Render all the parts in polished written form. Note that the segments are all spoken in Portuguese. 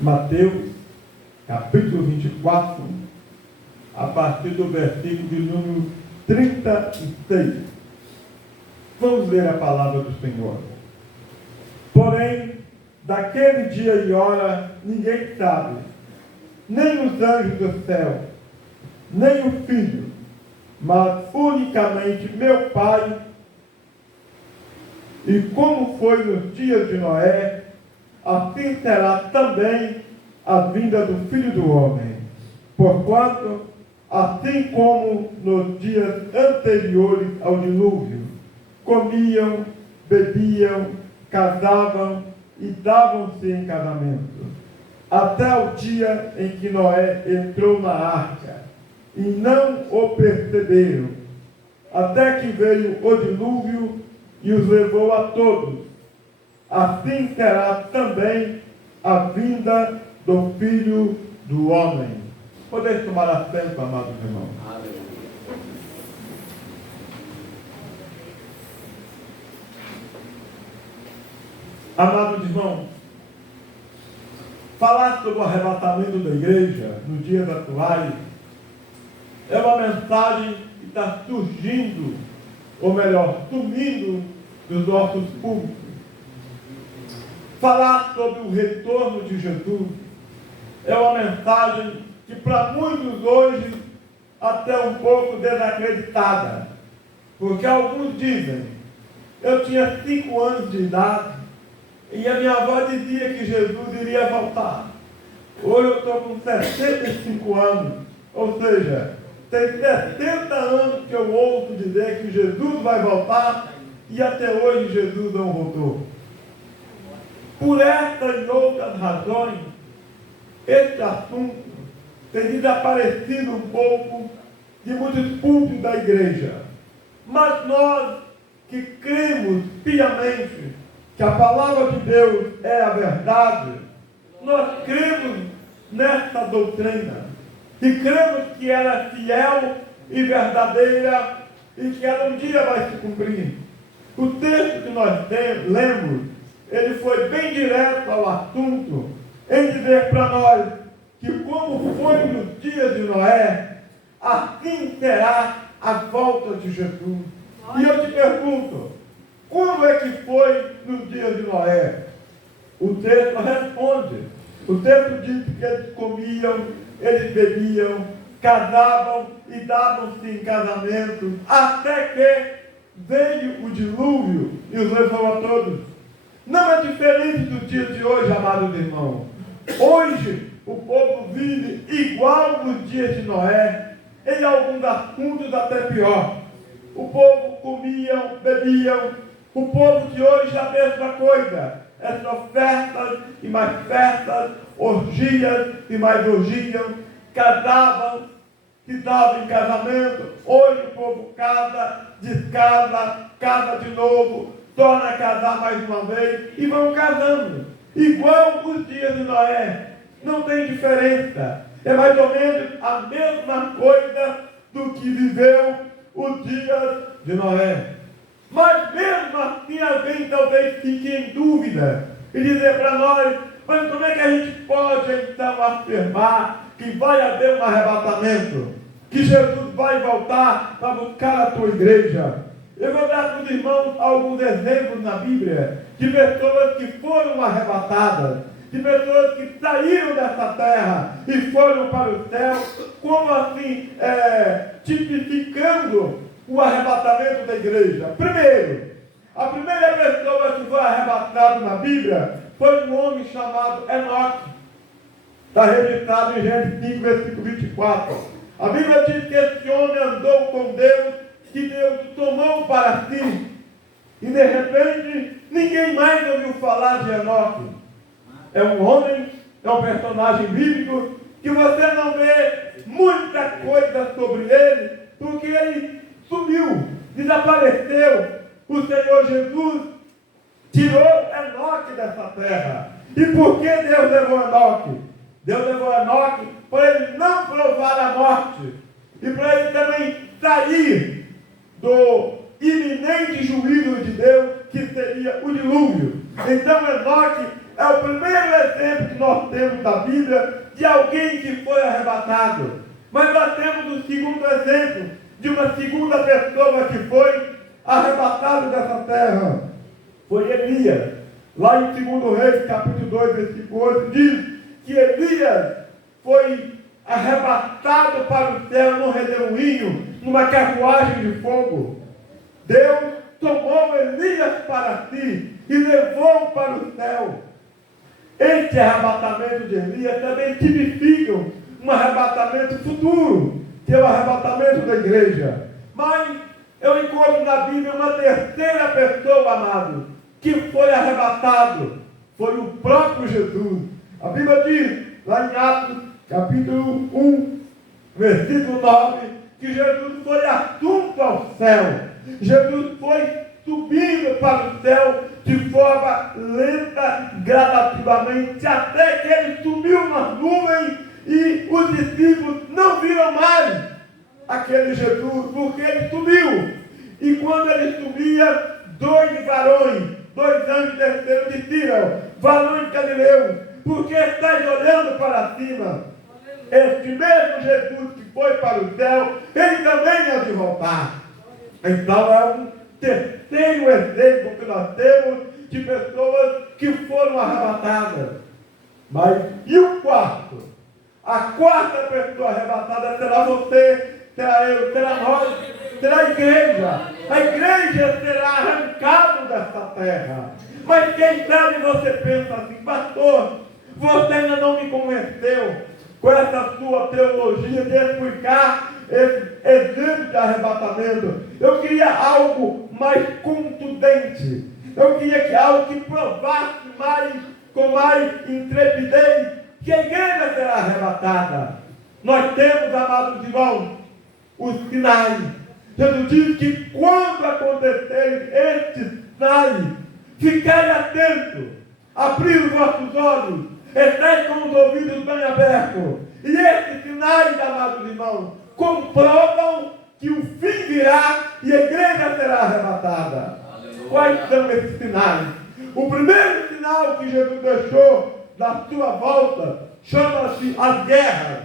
Mateus, capítulo 24, a partir do versículo de número 36. Vamos ler a palavra do Senhor. Porém, daquele dia e hora ninguém sabe, nem os anjos do céu, nem o Filho, mas unicamente meu Pai. E como foi nos dias de Noé, assim será também a vinda do Filho do Homem. Porquanto, assim como nos dias anteriores ao dilúvio, comiam, bebiam, casavam e davam-se em casamento, até o dia em que Noé entrou na arca, e não o perceberam, até que veio o dilúvio e os levou a todos. Assim será também a vinda do Filho do Homem. Podeis tomar assento, amados irmãos. Amados irmãos, falar sobre o arrebatamento da igreja nos dias atuais é uma mensagem que está surgindo, ou melhor, sumindo dos nossos púlpitos. Falar sobre o retorno de Jesus é uma mensagem que para muitos hoje até um pouco desacreditada, porque alguns dizem: eu tinha 5 anos de idade e a minha avó dizia que Jesus iria voltar. Hoje eu estou com 65 anos, ou seja, tem 70 anos que eu ouço dizer que Jesus vai voltar e até hoje Jesus não voltou. Por estas e outras razões, este assunto tem desaparecido um pouco de muitos púlpitos da igreja. Mas nós que cremos piamente que a palavra de Deus é a verdade, nós cremos nesta doutrina e cremos que ela é fiel e verdadeira e que ela um dia vai se cumprir. O texto que nós lemos, ele foi bem direto ao assunto, em dizer para nós que como foi nos dias de Noé, assim será a volta de Jesus. E eu te pergunto, como é que foi nos dias de Noé? O texto responde. O texto diz que eles comiam, eles bebiam, casavam e davam-se em casamento, até que veio o dilúvio e os levou a todos. Não é diferente do dia de hoje, amados irmãos. Hoje, o povo vive igual nos dias de Noé, em alguns assuntos até pior. O povo comiam, bebiam. O povo de hoje é a mesma coisa. É só festas e mais festas, orgias e mais orgias. Casavam, se davam em casamento. Hoje o povo casa, descasa, casa de novo, torna a casar mais uma vez e vão casando. Igual os dias de Noé. Não tem diferença. É mais ou menos a mesma coisa do que viveu os dias de Noé. Mas mesmo assim alguém talvez fique em dúvida e dizer para nós: mas como é que a gente pode então afirmar que vai haver um arrebatamento? Que Jesus vai voltar para buscar a tua igreja? Eu vou dar para os irmãos alguns exemplos na Bíblia de pessoas que foram arrebatadas, de pessoas que saíram dessa terra e foram para o céu, como assim, tipificando o arrebatamento da igreja. Primeiro, a primeira pessoa que foi arrebatada na Bíblia foi um homem chamado Enoque. Está registrado em Gênesis 5, versículo 24. A Bíblia diz que esse homem andou com Deus, que Deus tomou para si. E de repente, ninguém mais ouviu falar de Enoque. É um homem, é um personagem bíblico, que você não vê muita coisa sobre ele, porque ele sumiu, desapareceu. O Senhor Jesus tirou Enoque dessa terra. E por que Deus levou Enoque? Deus levou Enoque para ele não provar a morte e para ele também sair do iminente juízo de Deus, que seria o dilúvio. Então Enoque é o primeiro exemplo que nós temos da Bíblia de alguém que foi arrebatado. Mas nós temos um segundo exemplo de uma segunda pessoa que foi arrebatado dessa terra. Foi Elias. Lá em 2 Reis, capítulo 2, versículo 8, diz que Elias foi arrebatado para o céu num redemoinho, numa carruagem de fogo. Deus tomou Elias para si e levou para o céu. Este arrebatamento de Elias também tipifica um arrebatamento futuro, que é o arrebatamento da igreja. Mas eu encontro na Bíblia uma terceira pessoa, amado, que foi arrebatado. Foi o próprio Jesus. A Bíblia diz, lá em Atos, capítulo 1, versículo 9, que Jesus foi assunto ao céu. Jesus foi subindo para o céu de forma lenta, gradativamente, até que ele subiu nas nuvens e os discípulos não viram mais aquele Jesus, porque ele subiu. E quando ele subia, 2 varões, 2 anjos desceram e disseram: varões galileus, por que estáis olhando para cima? Este mesmo Jesus que foi para o céu, ele também há de voltar. Então é um terceiro exemplo que nós temos de pessoas que foram arrebatadas. Mas e o quarto? A quarta pessoa arrebatada será você, será eu, será nós, será a igreja. A igreja será arrancada dessa terra. Mas quem sabe você pensa assim: pastor, você ainda não me convenceu com essa sua teologia de explicar esse exemplo de arrebatamento. Eu queria algo mais contundente. Eu queria que algo que provasse mais, com mais intrepidez, que a igreja será arrebatada. Nós temos, amados irmãos, os sinais. Jesus diz que quando acontecerem estes sinais, ficai atentos, abri os vossos olhos, estai com os ouvidos bem abertos. E esses sinais, amados irmãos, comprovam que o fim virá e a igreja será arrebatada. Aleluia. Quais são esses sinais? O primeiro sinal que Jesus deixou da sua volta chama-se as guerras.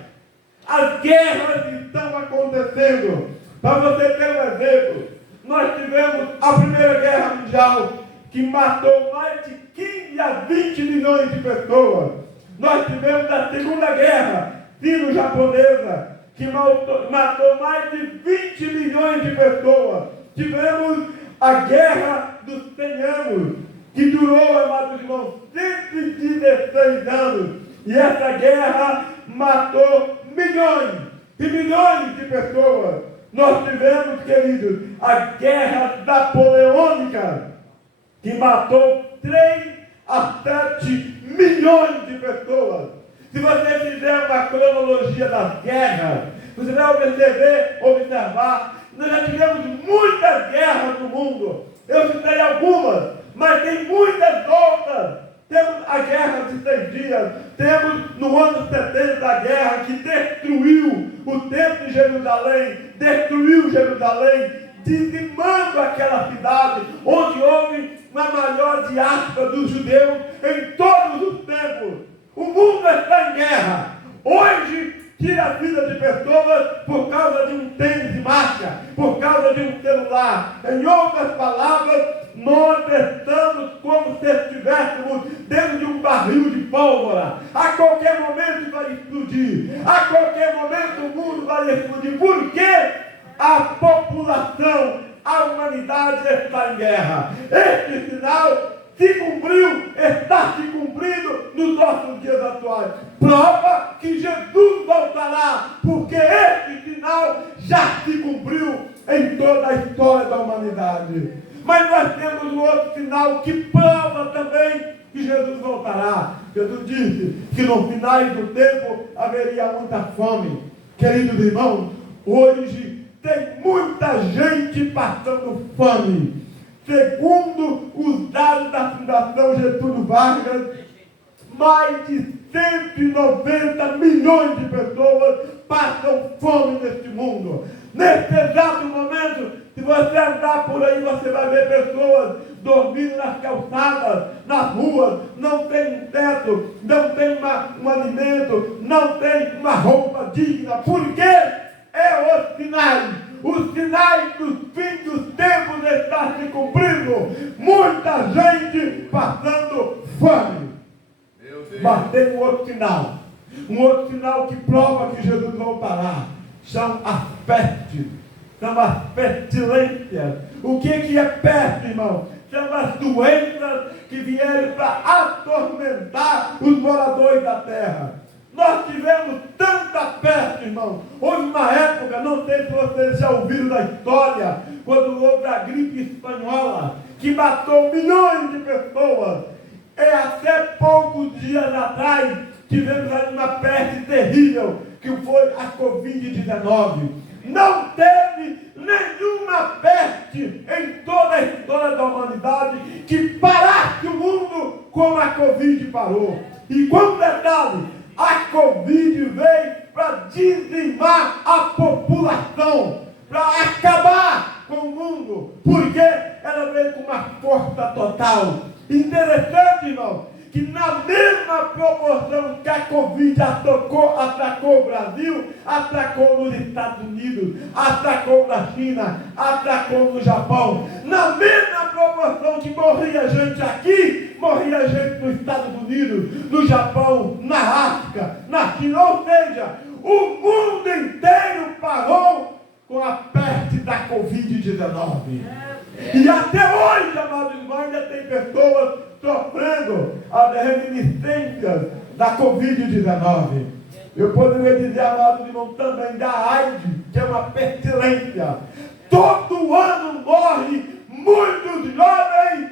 As guerras estão acontecendo. Para você ter um exemplo, nós tivemos a Primeira Guerra Mundial, que matou mais de 15 a 20 milhões de pessoas. Nós tivemos a Segunda Guerra Sino-Japonesa, que matou mais de 20 milhões de pessoas. Tivemos a Guerra dos 100 anos, que durou, amados irmãos, 116 anos. E essa guerra matou milhões e milhões de pessoas. Nós tivemos, queridos, a Guerra Napoleônica, que matou 3 a 7 milhões de pessoas. Se você fizer uma cronologia das guerras, você vai observar, nós já tivemos muitas guerras no mundo. Eu citei algumas, mas tem muitas outras. Temos a guerra de 6 dias, temos no ano 70 a guerra que destruiu o templo de Jerusalém, dizimando aquela cidade, onde houve uma maior diáspora dos judeus em todos os tempos. O mundo está em guerra. Hoje, tira a vida de pessoas por causa de um tênis de marca, por causa de um celular. Em outras palavras, nós estamos como se estivéssemos dentro de um barril de pólvora. A qualquer momento vai explodir. A qualquer momento o mundo vai explodir. Por quê? A população, a humanidade está em guerra. Este sinal se cumpriu, está se cumprindo nos nossos dias atuais. Prova que Jesus voltará, porque este sinal já se cumpriu em toda a história da humanidade. Mas nós temos um outro sinal que prova também que Jesus voltará. Jesus disse que no final do tempo haveria muita fome. Queridos irmãos, hoje tem muita gente passando fome. Segundo os dados da Fundação Getúlio Vargas, mais de 190 milhões de pessoas passam fome neste mundo. Nesse exato momento, se você andar por aí, você vai ver pessoas dormindo nas calçadas, nas ruas, não tem um teto, não tem um alimento, não tem uma roupa digna. Por quê? É os sinais dos fins dos tempos estão se cumprindo. Muita gente passando fome. Mas tem um outro sinal que prova que Jesus voltará. São as pestes, são as pestilências. O que é peste, irmão? São as doenças que vieram para atormentar os moradores da terra. Nós tivemos tanta peste, irmão. Houve uma época, não sei se vocês já ouviram da história, quando houve a gripe espanhola, que matou milhões de pessoas. E até poucos dias atrás, tivemos ali uma peste terrível, que foi a Covid-19. Não teve nenhuma peste em toda a história da humanidade que parasse o mundo como a Covid parou. E com detalhe, a Covid veio para dizimar a população, para acabar com o mundo, porque ela veio com uma força total. Interessante, irmão, que na mesma proporção que a Covid atacou o Brasil, atacou nos Estados Unidos, atacou na China, atacou no Japão. Na mesma proporção que morria gente aqui, morria gente nos Estados Unidos, no Japão, na África, na China. Ou seja, o mundo inteiro parou com a peste da Covid-19. E até hoje, amados irmãos, ainda tem pessoas sofrendo as reminiscências da Covid-19. Eu poderia dizer, amados irmãos, também da AIDS, que é uma pestilência. Todo ano morre muitos jovens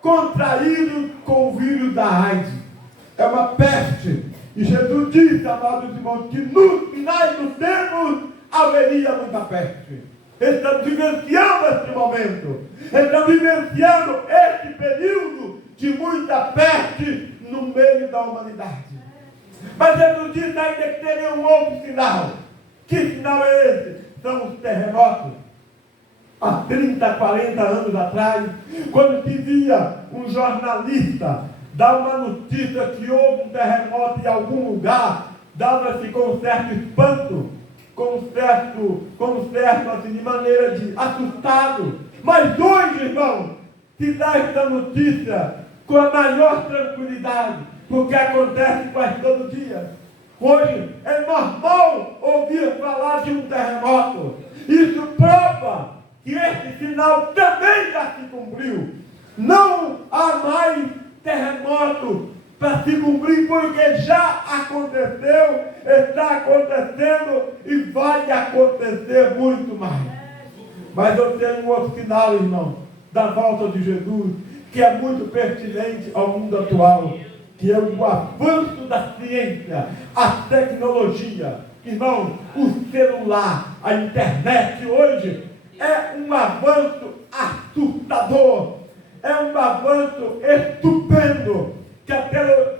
contraídos com o vírus da AIDS. É uma peste. E Jesus disse, amados irmãos, que nos finais dos tempos haveria muita peste. Estamos vivenciando esse momento. Estamos vivenciando esse período de muita peste no meio da humanidade. Mas Jesus disse ainda que teria um outro sinal. Que sinal é esse? São os terremotos. Há 30, 40 anos atrás, quando se via um jornalista dar uma notícia que houve um terremoto em algum lugar, dava-se com um certo espanto, com um certo assim, de maneira de assustado. Mas hoje, irmão, se dá esta notícia com a maior tranquilidade, porque acontece quase todo dia. Hoje é normal ouvir falar de um terremoto. Isso prova que esse sinal também já se cumpriu. Não há mais terremoto para se cumprir, porque já aconteceu, está acontecendo e vai acontecer muito mais. Mas eu tenho um outro sinal, irmão, da volta de Jesus, que é muito pertinente ao mundo atual, que é o avanço da ciência, a tecnologia. Irmão, o celular, a internet hoje é um avanço assustador, é um avanço estupendo que a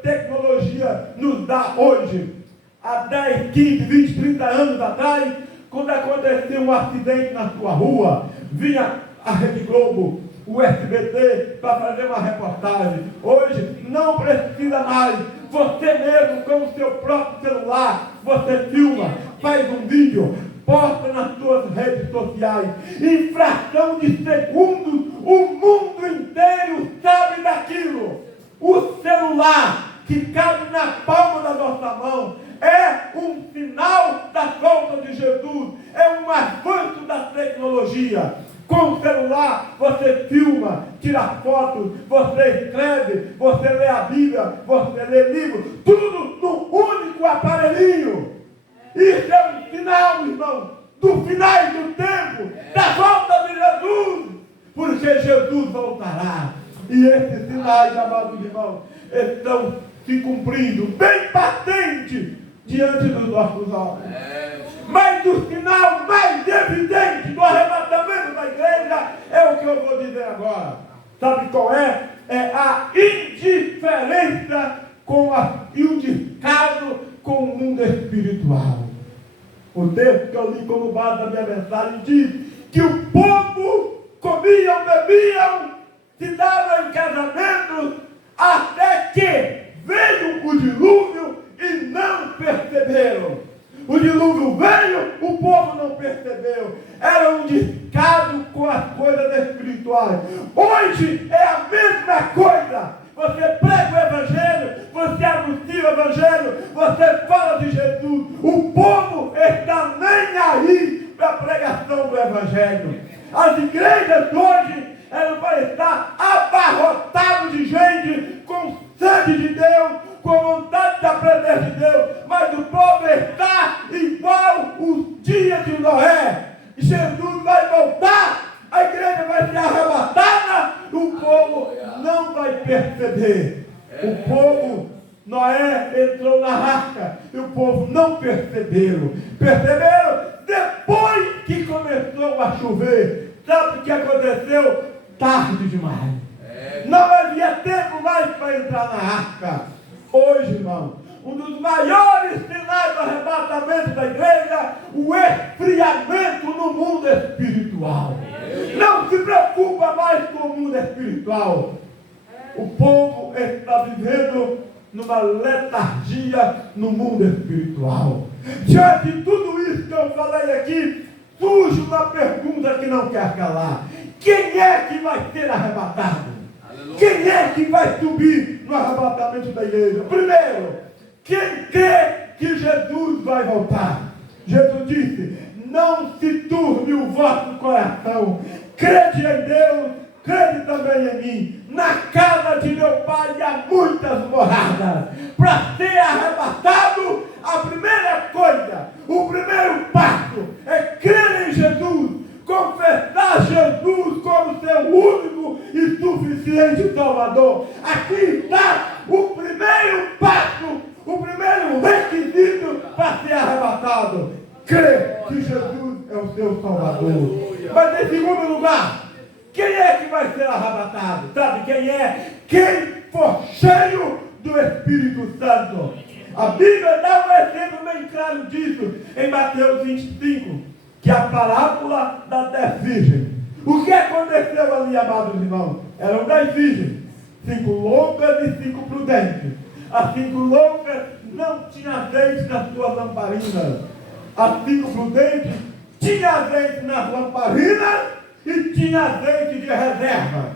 tecnologia nos dá hoje. Há 10, 15, 20, 30 anos atrás, quando acontecia um acidente na sua rua, vinha a Rede Globo, o SBT, para fazer uma reportagem. Hoje não precisa mais. Você mesmo, com o seu próprio celular, você filma, faz um vídeo, posta nas suas redes sociais. Em fração de segundos, o mundo inteiro sabe daquilo. O celular que cabe na palma da nossa mão é um sinal da volta de Jesus, é um avanço da tecnologia. Com o celular você filma, tira fotos, você escreve, você lê a Bíblia, você lê livro, tudo num único aparelhinho. Isso é um sinal, irmão, do final do tempo, da volta de Jesus, porque Jesus voltará. E esses sinais, amados irmãos, estão se cumprindo bem patente diante dos nossos olhos. Mas o sinal mais evidente do arrebatamento da igreja é o que eu vou dizer agora. Sabe qual é? É a indiferença e o descaso com o mundo espiritual. O texto que eu li como base da minha mensagem diz que o povo comiam, bebiam, se davam em casamento, até que veio o dilúvio e não perceberam. O dilúvio veio, o povo não percebeu. Era um descaso com as coisas espirituais. Hoje é a mesma coisa. Você prega o Evangelho, você anuncia o Evangelho, você fala de Jesus. O povo está nem aí para a pregação do Evangelho. As igrejas hoje, elas vão estar abarrotadas de gente com sede de Deus, com vontade de aprender de Deus, mas o povo está igual os dias de Noé. Jesus vai voltar, a igreja vai ser arrebatada, o povo não vai perceber. O povo, Noé entrou na arca e o povo não perceberam. Perceberam depois que começou a chover. Sabe o que aconteceu? Tarde demais. Não havia tempo mais para entrar na arca. Hoje, irmão, um dos maiores sinais do arrebatamento da igreja, o esfriamento no mundo espiritual. Não se preocupa mais com o mundo espiritual. O povo está vivendo numa letargia no mundo espiritual. Diante de tudo isso que eu falei aqui, surge uma pergunta que não quer calar. Quem é que vai ser arrebatado? Quem é que vai subir no arrebatamento da igreja? Primeiro, quem crê que Jesus vai voltar. Jesus disse: não se turbe o vosso coração. Crede em Deus, crede também em mim. Na casa de meu pai há muitas moradas. Para ser arrebatado, a primeira coisa, o primeiro passo é crer em Jesus. Confessar Jesus como seu único e suficiente Salvador. Aqui está o primeiro passo, o primeiro requisito para ser arrebatado. Crer que Jesus é o seu Salvador. Mas em segundo lugar, quem é que vai ser arrebatado? Sabe quem é? Quem for cheio do Espírito Santo. A Bíblia dá um exemplo bem claro disso em Mateus 25. Que é a parábola das 10 virgens. O que aconteceu ali, amados irmãos? Eram 10 virgens, 5 loucas e 5 prudentes. As 5 loucas não tinham azeite nas suas lamparinas. As 5 prudentes tinham azeite nas lamparinas e tinham azeite de reserva.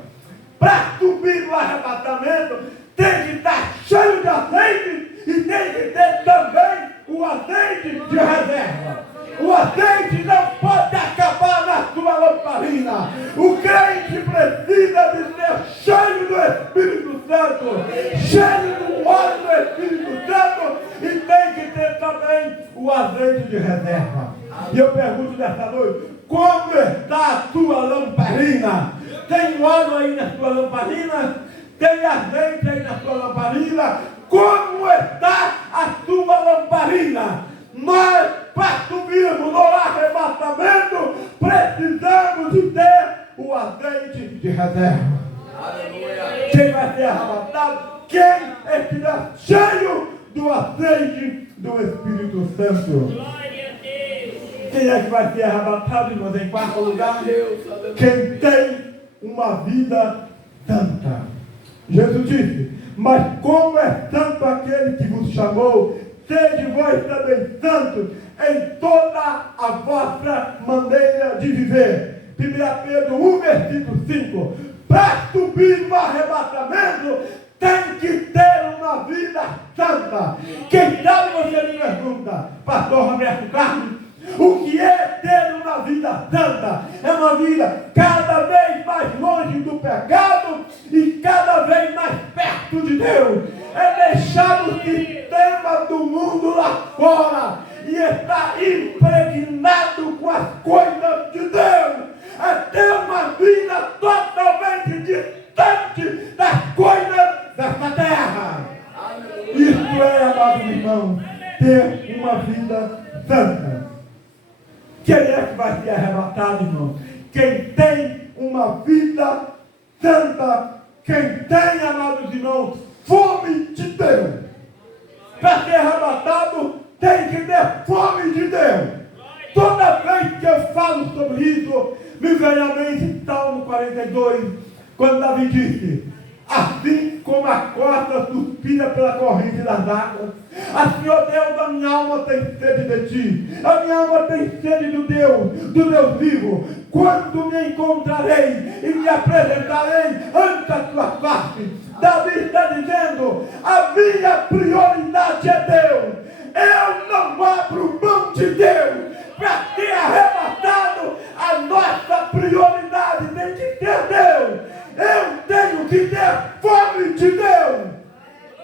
Para subir no arrebatamento, tem que estar cheio de azeite e tem que ter também o azeite de reserva. O azeite não pode acabar na sua lamparina. O crente precisa de ser cheio do Espírito Santo, cheio do óleo do Espírito Santo, e tem que ter também o azeite de reserva. E eu pergunto nessa noite: como está a tua lamparina? Tem óleo aí na sua lamparina? Tem azeite aí na sua lamparina? Como está a tua lamparina? Nós, para subirmos no arrebatamento, precisamos de ter o azeite de reserva. Aleluia. Quem vai ser arrebatado? Quem estiver cheio do azeite do Espírito Santo. Glória a Deus. Quem é que vai ser arrebatado, irmãos? Em quarto lugar, quem tem uma vida santa. Jesus disse: mas como é santo aquele que vos chamou, sede vós também santos em toda a vossa maneira de viver. 1 Pedro 1, versículo 5. Para subir no arrebatamento, tem que ter uma vida santa. Quem sabe você me pergunta: pastor Roberto Carlos, o que é ter uma vida santa? É uma vida cada vez mais longe do pecado e cada vez mais perto de Deus. É deixar o sistema do mundo lá fora e estar impregnado com as coisas de Deus. É ter uma vida totalmente distante das coisas dessa terra. Isso é, amados irmãos, ter uma vida santa. Quem é que vai ser arrebatado, irmão? Quem tem uma vida santa, quem tem, amados irmãos, fome de Deus. Para ser arrebatado, tem que ter fome de Deus. mais que eu falo sobre isso, me vem à mente Salmo 42, quando Davi disse: assim como a corda suspira pela corrente das águas, assim, ó Deus, a minha alma tem sede de ti, a minha alma tem sede do Deus vivo. Quando me encontrarei e me apresentarei ante a tua face? Davi está dizendo: a minha prioridade é Deus. Eu não abro mão de Deus para ter arrebatado. A nossa prioridade tem que ser Deus. Eu tenho que ter fome de Deus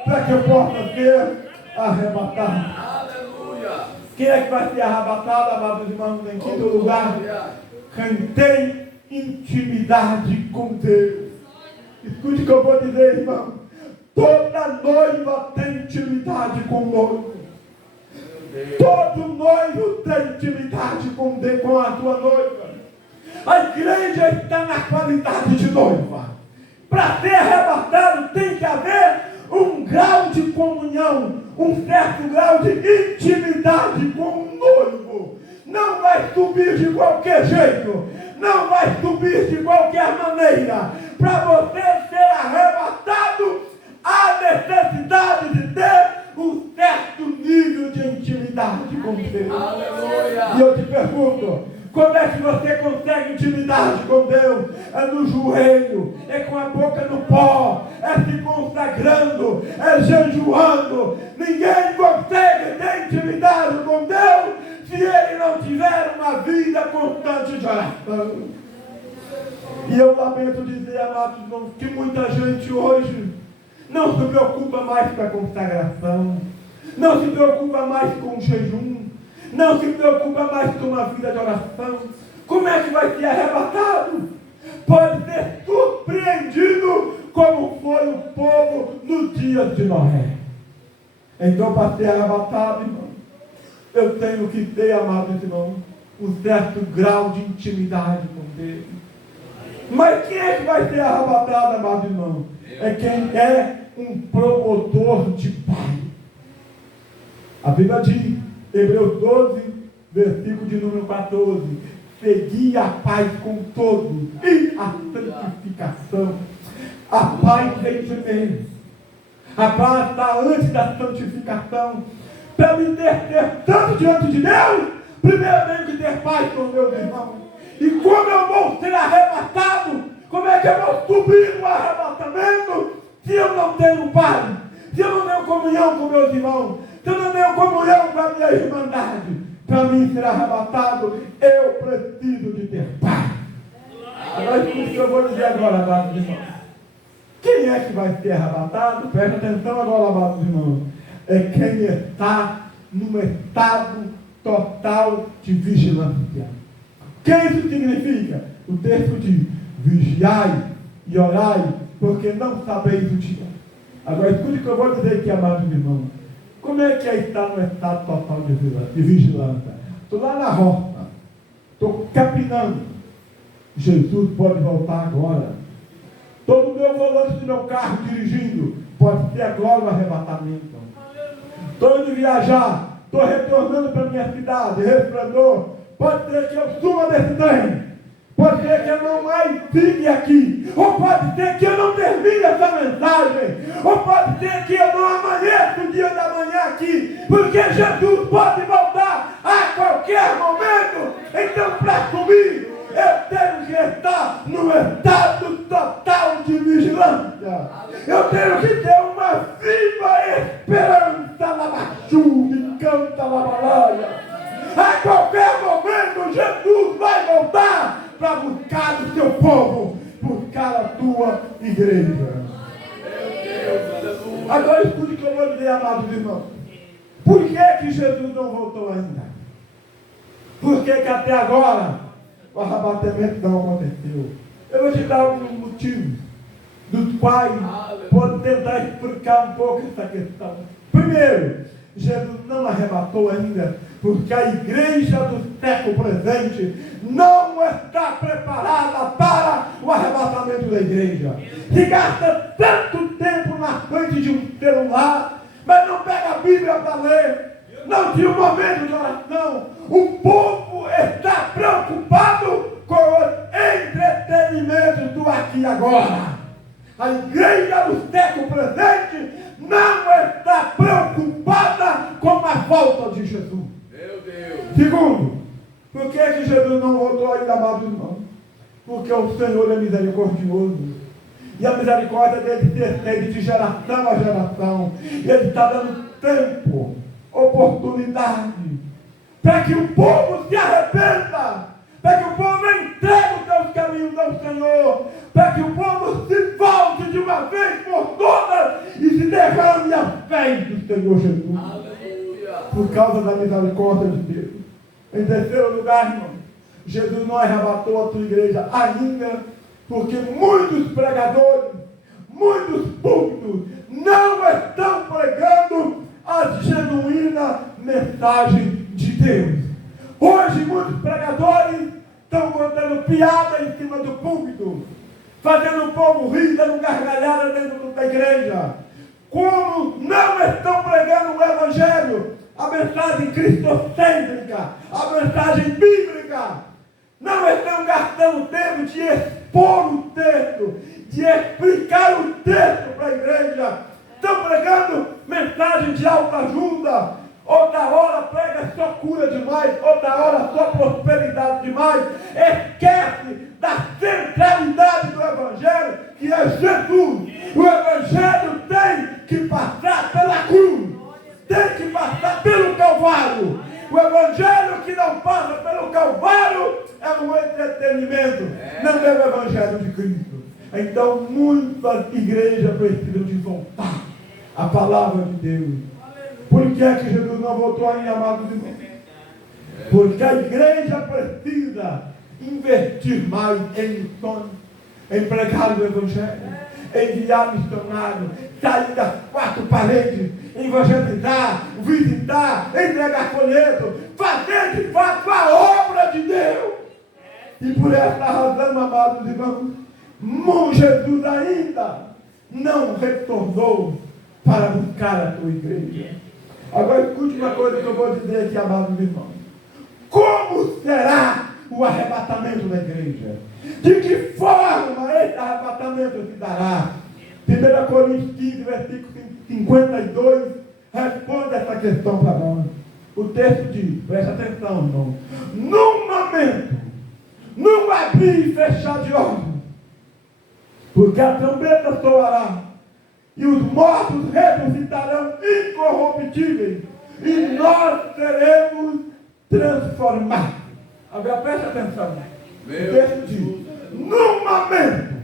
para que eu possa ser arrebatado. Aleluia. Quem é que vai ser arrebatado, amados irmãos? Em quinto lugar, quem tem intimidade com Deus. Escute o que eu vou dizer, irmão. Toda noiva tem intimidade com o noivo. Todo noivo tem intimidade com Deus, com a tua noiva. A igreja está na qualidade de noiva. Para ser arrebatado tem que haver um grau de comunhão, um certo grau de intimidade com o noivo. Não vai subir de qualquer jeito, não vai subir de qualquer maneira. Para você ser arrebatado, há necessidade de ter um certo nível de intimidade com Deus. Aleluia. E eu te pergunto, como é que você consegue intimidade com Deus? É no joelho, é com a boca no pó, é se consagrando, é jejuando. Ninguém consegue ter intimidade com Deus se ele não tiver uma vida constante de oração. E eu lamento dizer, amados irmãos, que muita gente hoje não se preocupa mais com a consagração, não se preocupa mais com o jejum, não se preocupa mais com uma vida de oração. Como é que vai ser arrebatado? Pode ser surpreendido como foi o povo no dia de Noé. Então, para ser arrebatado, irmão, eu tenho que ter, amados irmãos, um certo grau de intimidade com Deus. Mas quem é que vai ser arrebatado, amados irmãos? É quem é um promotor de paz. A Bíblia diz, Hebreus 12, versículo de número 14: segui a paz com todos e a santificação. A paz vem primeiro. A paz está antes da santificação. Para me ter tanto diante de Deus, primeiro eu tenho que ter paz com meus irmãos. E como eu vou ser arrebatado? Como é que eu vou subir no arrebatamento se eu não tenho paz? Se eu não tenho comunhão com meus irmãos? Se eu não tenho comunhão com a minha irmandade? Para mim ser arrebatado, eu preciso de ter paz. Agora escute o que eu vou dizer agora, amados irmãos. Quem é que vai ser arrebatado? Presta atenção agora, amados irmãos. É quem está num estado total de vigilância. O que isso significa? O texto diz: vigiai e orai, porque não sabeis o dia. Agora escute o que eu vou dizer aqui, amados irmãos. Como é que é estar no estado total de vigilância? Estou lá na roça, estou capinando. Jesus pode voltar agora. Estou no meu volante do meu carro dirigindo, pode ser agora o arrebatamento. Estou indo viajar, estou retornando para minha cidade, Resplendor. Pode ser que eu suba desse trem, pode ser que eu não mais fique aqui, ou pode ser que eu não termine essa mensagem, ou pode ser que eu não amanheça o dia da manhã aqui, porque Jesus pode voltar a qualquer momento. Então, para subir, eu tenho que estar no estado total de vigilância. Eu tenho que ter uma viva esperança na chuva e canta na balaia. A qualquer momento Jesus vai voltar para buscar o seu povo, buscar a tua igreja. Agora escute o que eu vou dizer, amados irmãos. Por que Jesus não voltou ainda? Por que até agora o arrebatamento não aconteceu? Eu vou te dar alguns motivos, dos quais pode tentar explicar um pouco essa questão. Primeiro, Jesus não arrebatou ainda, porque a igreja do século presente não está preparada para o arrebatamento da igreja. Se gasta tanto tempo na frente de um celular, mas não pega a Bíblia para ler, não tinha um momento de oração. O povo está preocupado com os entretenimentos do aqui e agora. A igreja do século presente não está preocupada com a volta de Jesus. Meu Deus. Segundo, por que Jesus não voltou ainda, amados irmãos? Porque o Senhor é misericordioso. E a misericórdia dele se estende de geração a geração. E ele está dando tempo, oportunidade, para que o povo se arrependa, para que o povo entregue os seus caminhos ao Senhor, para que o povo se volte de uma vez por todas e se derrame aos pés do Senhor Jesus. Aleluia. Por causa da misericórdia de Deus. Em terceiro lugar, irmão, Jesus não arrebatou a tua igreja ainda, porque muitos pregadores, muitos púlpitos não estão pregando a genuína mensagem de Deus. Hoje muitos pregadores estão contando piada em cima do púlpito, fazendo o povo rir, dando gargalhada dentro da igreja. Como não estão pregando o evangelho, a mensagem cristocêntrica, a mensagem bíblica. Não estão gastando tempo de expor o texto, de explicar o texto para a igreja. Estão pregando mensagem de autoajuda. Outra hora prega só cura demais, outra hora só prosperidade demais. Esquece da centralidade do evangelho, que é Jesus. O evangelho tem que passar pela cruz, tem que passar pelo Calvário. O evangelho que não passa pelo Calvário é um entretenimento, não é o evangelho de Cristo. Então muitas igrejas precisam de voltar à palavra de Deus. Por que é que Jesus não voltou ainda, amados irmãos? Porque a igreja precisa investir mais em missões, em pregar o evangelho, enviar missionários, sair das quatro paredes, evangelizar, visitar, entregar folheto, fazer de fato a obra de Deus. E por essa razão, amados irmãos, Jesus ainda não retornou para buscar a tua igreja. Agora escute uma coisa que eu vou dizer aqui, amados irmãos. Como será o arrebatamento da igreja? De que forma esse arrebatamento se dará? 1 Coríntios 15, versículo 52, responde essa questão para nós. O texto diz, presta atenção, irmão. Num momento, num abrir e fechar de olhos, porque a trombeta soará, e os mortos ressuscitarão incorruptíveis, e nós seremos transformados. Agora presta atenção. O texto diz, num momento,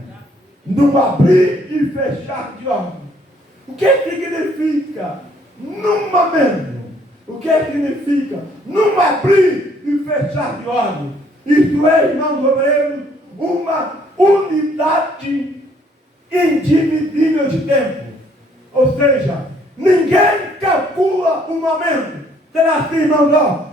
num abrir e fechar de olhos. O que significa num momento? O que significa num abrir e fechar de olhos? Isto é, irmãos obreiros, uma unidade indivisível de tempo. Ou seja, ninguém calcula o momento. Será assim, irmãos, ó.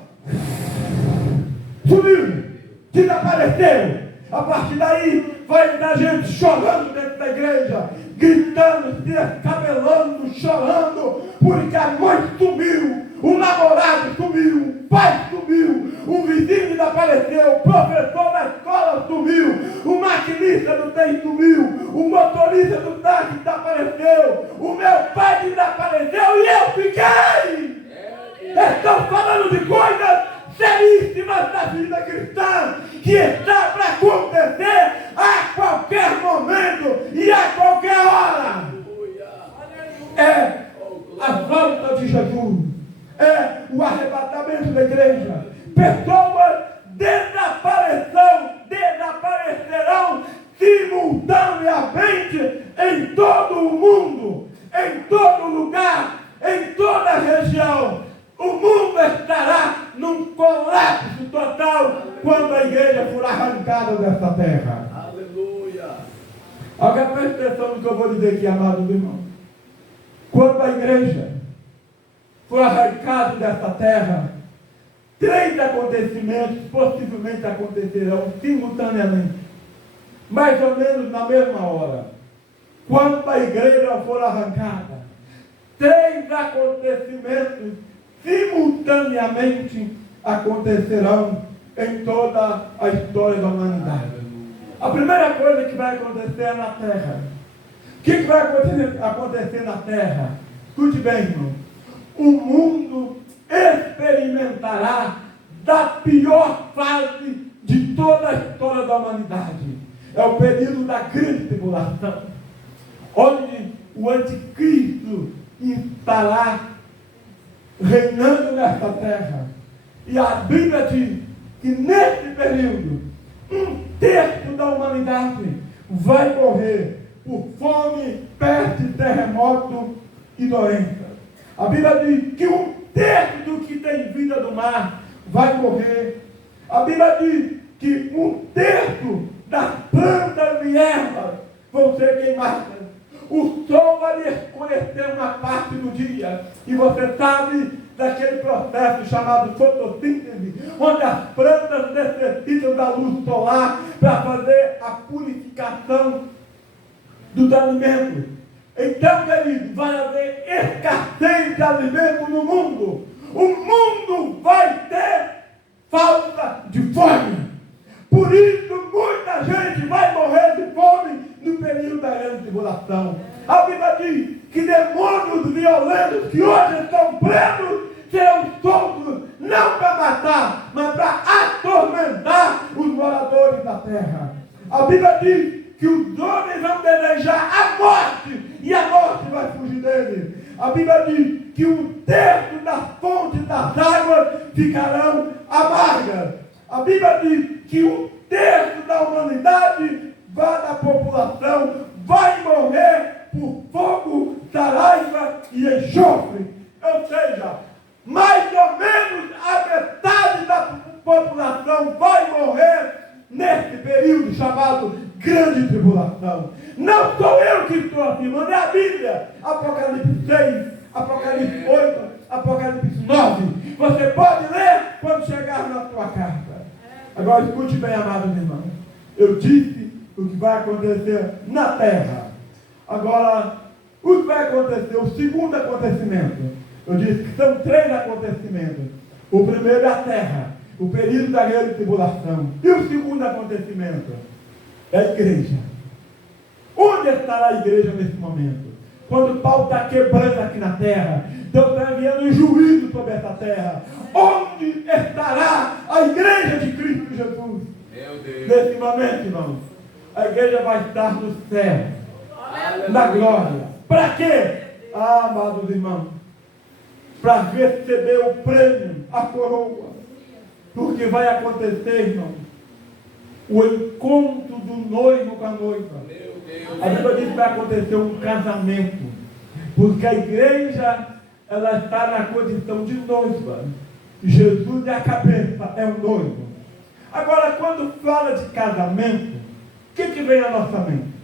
Sumiu, desapareceu. A partir daí vai estar gente chorando dentro da igreja, gritando, se escabelando, chorando, porque a mãe sumiu, o namorado sumiu, o pai sumiu, o vizinho desapareceu, o professor da escola sumiu, o maquinista do trem sumiu, o motorista do táxi desapareceu, o meu pai desapareceu e eu fiquei. Estão falando de coisas seríssimas da vida cristã, que está para acontecer a qualquer momento e a qualquer hora. É a volta de Jesus, é o arrebatamento da igreja. Pessoas desaparecerão simultaneamente em todo o mundo, em todo lugar, em toda a região. O mundo estará num colapso total quando a igreja for arrancada dessa terra. Aleluia. Agora preste atenção no que eu vou dizer aqui, amados irmãos. Quando a igreja for arrancada dessa terra, 3 acontecimentos possivelmente acontecerão simultaneamente, mais ou menos na mesma hora. Quando a igreja for arrancada, 3 acontecimentos simultaneamente acontecerão em toda a história da humanidade. A primeira coisa que vai acontecer na Terra. O que vai acontecer na Terra? Escute bem, irmão. O mundo experimentará da pior fase de toda a história da humanidade. É o período da grande tribulação, onde o anticristo estará reinando nesta terra. E a Bíblia diz que nesse período, 1/3 da humanidade vai morrer por fome, peste, terremoto e doença. A Bíblia diz que 1/3 do que tem vida do mar vai morrer. A Bíblia diz que 1/3 das plantas e ervas vão ser queimadas. O sol vai escurecer uma parte do dia. E você sabe daquele processo chamado fotossíntese, onde as plantas necessitam da luz solar para fazer a purificação dos alimentos. Então, querido, vai haver escassez de alimento no mundo. O mundo vai ter falta de fome. Por isso, muita gente vai morrer de fome no período da grande tribulação. A Bíblia diz que demônios violentos que hoje estão presos serão soltos, não para matar, mas para atormentar os moradores da terra. A Bíblia diz que os homens vão desejar a morte e a morte vai fugir deles. A Bíblia diz que 1/3 das fontes das águas ficarão amargas. A Bíblia diz que 1/3 da humanidade, da população, vai morrer por fogo, saraiva e enxofre. Ou seja, mais ou menos a metade da população vai morrer nesse período chamado grande tribulação. Não sou eu que estou afirmando, é a Bíblia. Apocalipse 6, Apocalipse 8, Apocalipse 9. Você pode ler quando chegar na sua casa. Agora escute bem, amados irmãos. Eu disse o que vai acontecer na terra. Agora, o que vai acontecer? O segundo acontecimento. Eu disse que são 3 acontecimentos. O primeiro é a terra, o período da grande tribulação. E o segundo acontecimento é a igreja. Onde estará a igreja nesse momento? Quando Paulo está quebrando aqui na terra, Deus está enviando um juízo sobre essa terra. Onde estará a igreja de Cristo Jesus? Meu Deus. Nesse momento, irmãos, a igreja vai estar no céu, na glória. Para quê? Ah, amados irmãos, para receber o prêmio, a coroa. Porque vai acontecer, irmão, o encontro do noivo com a noiva. Meu Deus. A Bíblia diz que vai acontecer um casamento. Porque a igreja, ela está na condição de noiva. Jesus é a cabeça, é o noivo. Agora, quando fala de casamento, o que vem à nossa mente?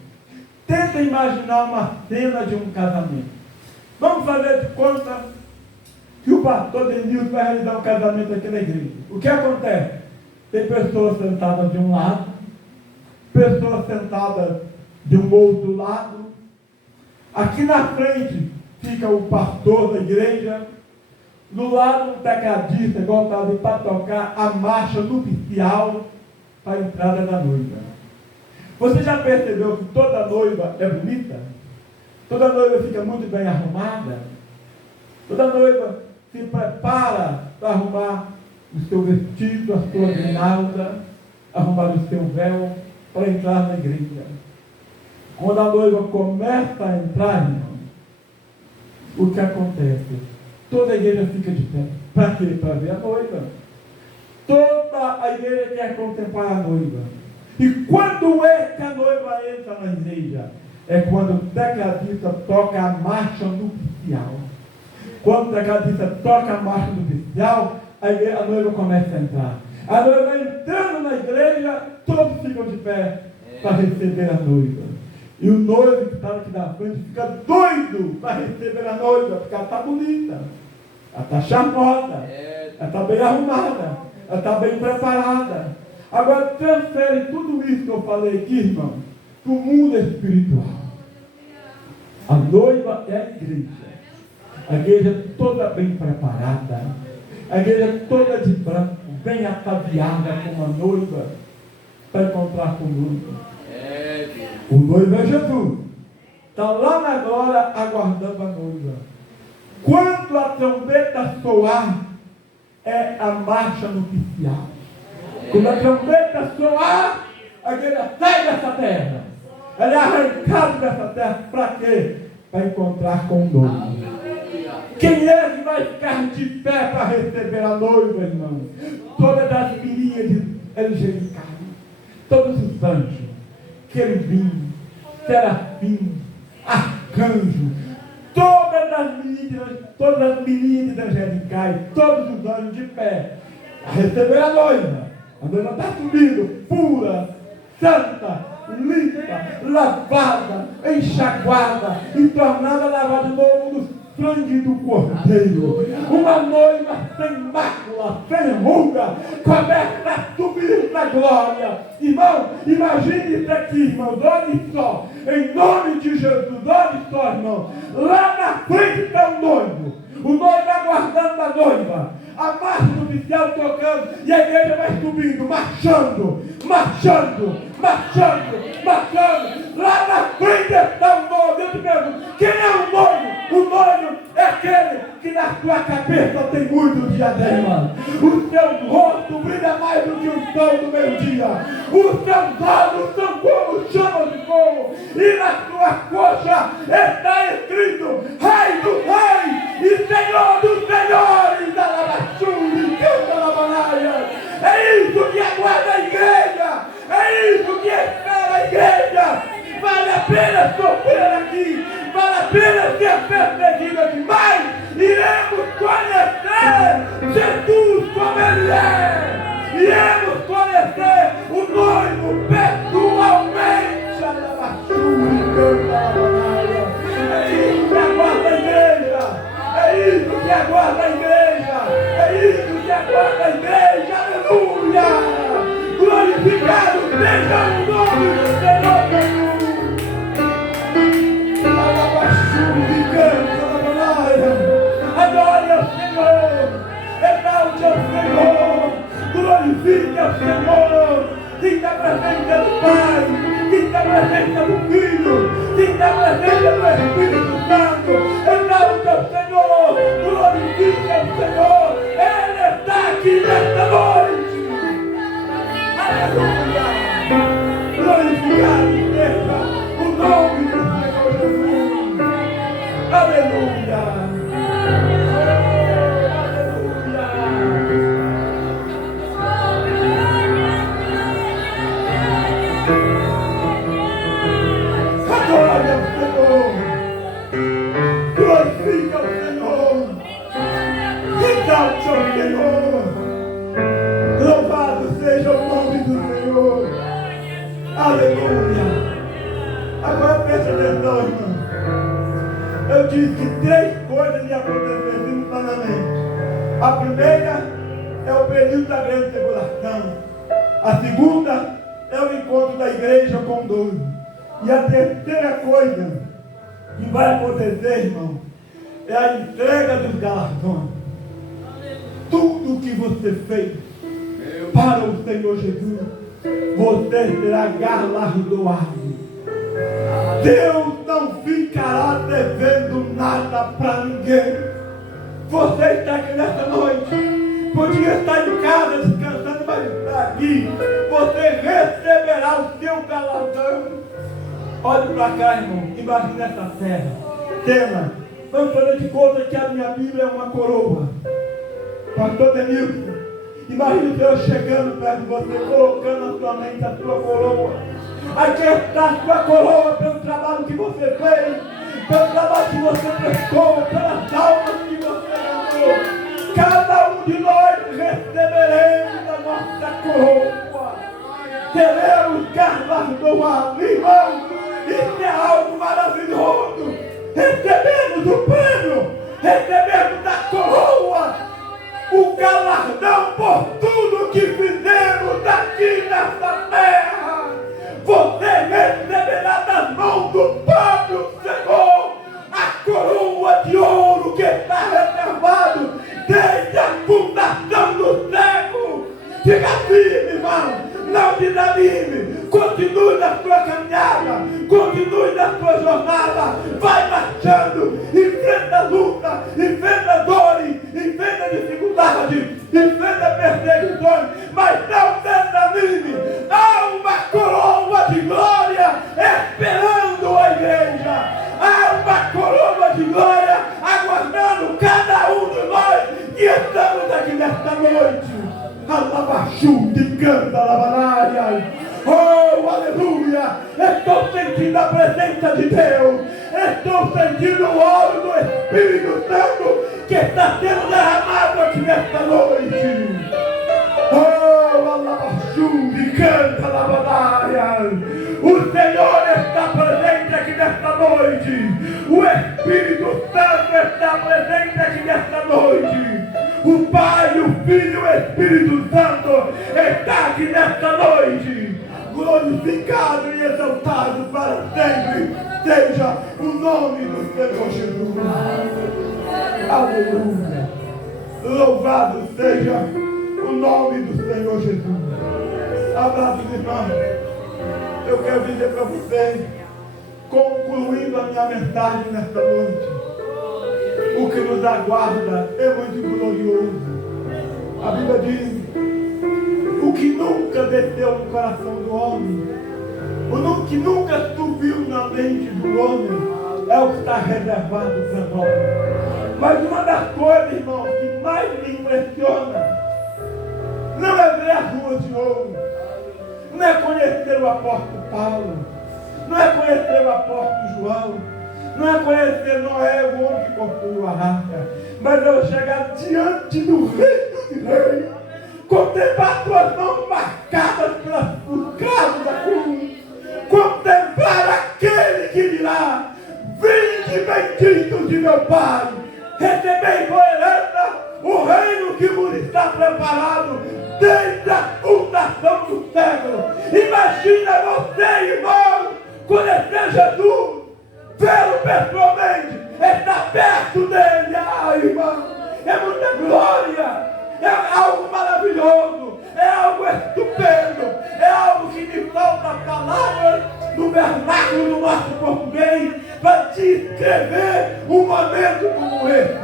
Tenta imaginar uma cena de um casamento. Vamos fazer de conta que o pastor Denilson vai realizar um casamento aqui na igreja. O que acontece? Tem pessoas sentadas de um lado, pessoas sentadas de um outro lado. Aqui na frente fica o pastor da igreja. Do lado um tecladista, igual está ali, para tocar a marcha nupcial para a entrada da noiva. Você já percebeu que toda noiva é bonita? Toda noiva fica muito bem arrumada? Toda noiva se prepara para arrumar o seu vestido, a sua grinalda, arrumar o seu véu para entrar na igreja. Quando a noiva começa a entrar, irmão, o que acontece? Toda a igreja fica de pé. Para quê? Para ver a noiva. Toda a igreja quer contemplar a noiva. E quando é que a noiva entra na igreja? É quando o tecladista toca a marcha nupcial. Quando o tecladista toca a marcha nupcial, a noiva começa a entrar. A noiva entrando na igreja, todos ficam de pé para receber a noiva. E o noivo que está aqui na frente fica doido para receber a noiva, porque ela está bonita, ela está charmosa, ela está bem arrumada, ela está bem preparada. Agora transfere tudo isso que eu falei aqui, irmão, para o mundo espiritual. A noiva é a igreja. A igreja toda bem preparada, a igreja toda de branco, bem ataviada como a noiva, para encontrar com o noivo. O noivo é Jesus. Está lá na glória aguardando a noiva. Quando a trombeta soar, é a marcha nupcial. Quando a trombeta soar, a igreja sai dessa terra. Ela é arrancada dessa terra. Para quê? Para encontrar com o noivo. Quem é que vai ficar de pé para receber a noiva, irmão? Todas as miríades angelicais, todos os anjos, querubim, serafim, arcanjo, todas as miríades angelicais, todos os anjos de pé, a receber a noiva. A noiva está subindo, pura, santa, limpa, lavada, enxaguada e tornada a lavar de novo no sangue do Cordeiro. Uma noiva sem mácula, sem ruga, começa a subir na glória. Irmão, imagine isso aqui, irmão. Olhe só, em nome de Jesus, olhe só, irmão. Lá na frente está o noivo aguardando a noiva, a marcha nupcial tocando, e a igreja vai subindo, marchando. Lá na frente está o noivo. Eu te pergunto, quem é o noivo? O noivo é aquele que na sua cabeça tem muitos diademas. O seu rosto brilha mais do que o sol do meio-dia. Os seus olhos são como chamas de fogo. E na sua coxa está escrito Rei dos Reis e Senhor dos Senhores. Alabaxuri, canta na banaia. É isso que aguarda a igreja. É isso que espera a igreja. Vale a pena sofrer aqui. Vale a pena ser perseguido aqui. Mas iremos conhecer Jesus como Ele é. Iremos conhecer o noivo pessoalmente. É isso que aguarda a igreja. É isso que aguarda a igreja. É isso que aguarda a igreja. Aleluia. Glorificado seja o nome do Senhor Jesus. Adore ao Senhor, exalte ao Senhor, glorifique ao Senhor. Sinta a presença do Pai, sinta a presença do Filho, sinta a presença do Espírito Santo. Exalte ao Senhor, glorifique ao Senhor. Ele está aqui nesta noite. Aleluia. Glorificado seja o nome do Senhor Jesus. Aleluia. Adore ao Senhor. Glorifique ao Senhor. Exalte ao Senhor. Louvado seja o nome do Senhor. Aleluia. Agora preste atenção, irmão. Eu disse que 3 coisas iam acontecer simultaneamente. A primeira é o período da grande tribulação. A segunda é o encontro da igreja com Deus. E a terceira coisa que vai acontecer, irmão, é a entrega dos galardões. Tudo que você fez para o Senhor Jesus, você será galardoado. Deus não ficará devendo nada para ninguém. Você está aqui nessa noite, podia estar em casa descansando, mas está aqui. Você receberá o seu galardão. Olhe para cá, irmão. Imagine essa cena. Vamos fazer de conta que a minha Bíblia é uma coroa. Pastor Denilson, imagine Deus chegando perto de você, colocando na sua mente a sua coroa. Aqui está a sua coroa pelo trabalho que você fez, pelo trabalho que você prestou, pelas almas que você ganhou. Cada um de nós receberemos a nossa coroa. Seremos galardoados, irmãos. Isso é algo maravilhoso. Recebemos o prêmio, recebemos a coroa, o galardão por tudo que fizemos aqui nessa terra. Você receberá das mãos do próprio Senhor a coroa de ouro que Fica firme, irmão. Não desanime. Continue na sua caminhada. Continue na sua jornada. Vai marchando. Enfrenta a luta. Enfrenta dores. Enfrenta dificuldade. Enfrenta perseguições. Mas não desanime. Há uma coroa de glória esperando a igreja. Há uma coroa de glória aguardando cada um de nós que estamos aqui nesta noite. Alabaxude, canta, alabanai. Oh, aleluia! Estou sentindo a presença de Deus. Estou sentindo o óleo do Espírito Santo que está sendo derramado aqui nesta noite. Oh, alabaxude, canta, alabanai. O Senhor está presente aqui nesta noite. O Espírito Santo está presente aqui nesta noite. O Pai, o Filho e o Espírito Santo está aqui nesta noite. Glorificado e exaltado para sempre seja o nome do Senhor Jesus. Aleluia. Louvado seja o nome do Senhor Jesus. Amados irmãos, eu quero dizer para vocês, concluindo a minha mensagem nesta noite, o que nos aguarda é muito glorioso. A Bíblia diz: o que nunca desceu no coração do homem, o que nunca subiu na mente do homem, é o que está reservado para nós. Mas uma das coisas, irmãos, que mais me impressiona não é ver as ruas de ouro, não é conhecer o apóstolo Paulo, não é conhecer o apóstolo João, não é conhecer Noé, o homem que construiu a arca, mas eu chegar diante do Rei dos Reis, contemplar suas mãos marcadas pelos cravos da cruz, contemplar aquele que dirá: vinde benditos de meu Pai, recebei por herança o reino que vos está preparado desde a fundação do século. Imagina você, irmão, conhecer Jesus, vê-lo pessoalmente, estar perto dele. Ai, irmão, é muita glória, é algo maravilhoso, é algo estupendo, é algo que me falta palavras no vernáculo do nosso português para descrever um momento como esse.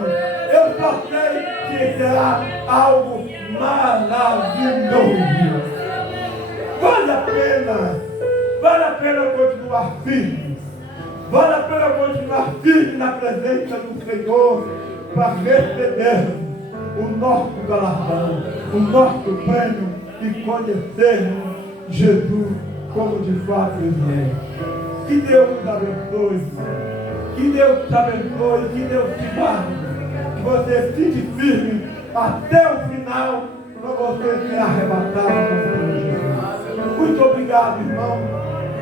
Eu só sei que será algo maravilhoso. Vale a pena continuar firme. Vale a pena continuar firme na presença do Senhor para receber o nosso galardão, o nosso prêmio e conhecermos Jesus como de fato Ele é. Que Deus nos abençoe, que Deus te abençoe, que Deus te guarde, que você fique firme até o final para você ser arrebatado com Jesus. Muito obrigado, irmão.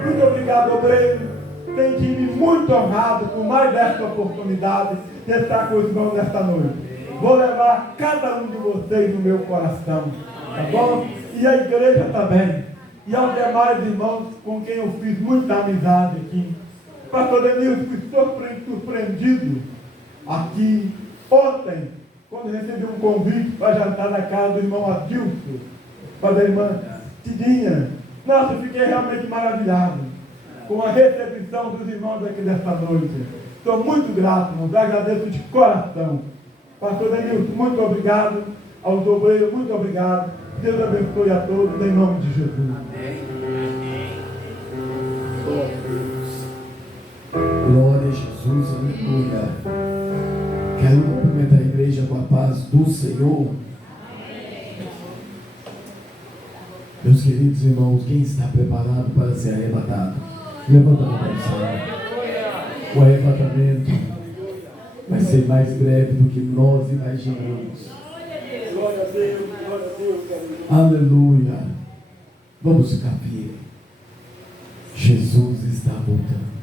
Muito obrigado, obreiro. Senti-me muito honrado por mais esta oportunidade de estar com os irmãos nesta noite. Vou levar cada um de vocês no meu coração, tá bom? E a igreja também. E aos demais irmãos com quem eu fiz muita amizade aqui. Pastor Denilson, fui surpreendido aqui ontem, quando recebi um convite para jantar na casa do irmão Adilson, para a irmã Tidinha. Nossa, eu fiquei realmente maravilhado com a recepção dos irmãos aqui desta noite. Estou muito grato, irmãos, agradeço de coração. Pastor Denilson, muito obrigado. Aos obreiros, muito obrigado. Deus abençoe a todos, em nome de Jesus. Glória a Jesus, aleluia. Quero cumprimentar a igreja com a paz do Senhor. Meus queridos irmãos, quem está preparado para ser arrebatado? Levanta a mão para o céu. O arrebatamento vai ser mais breve do que nós imaginamos. Glória a Deus, glória a Deus. Aleluia. Vamos ficar firmes. Jesus está voltando.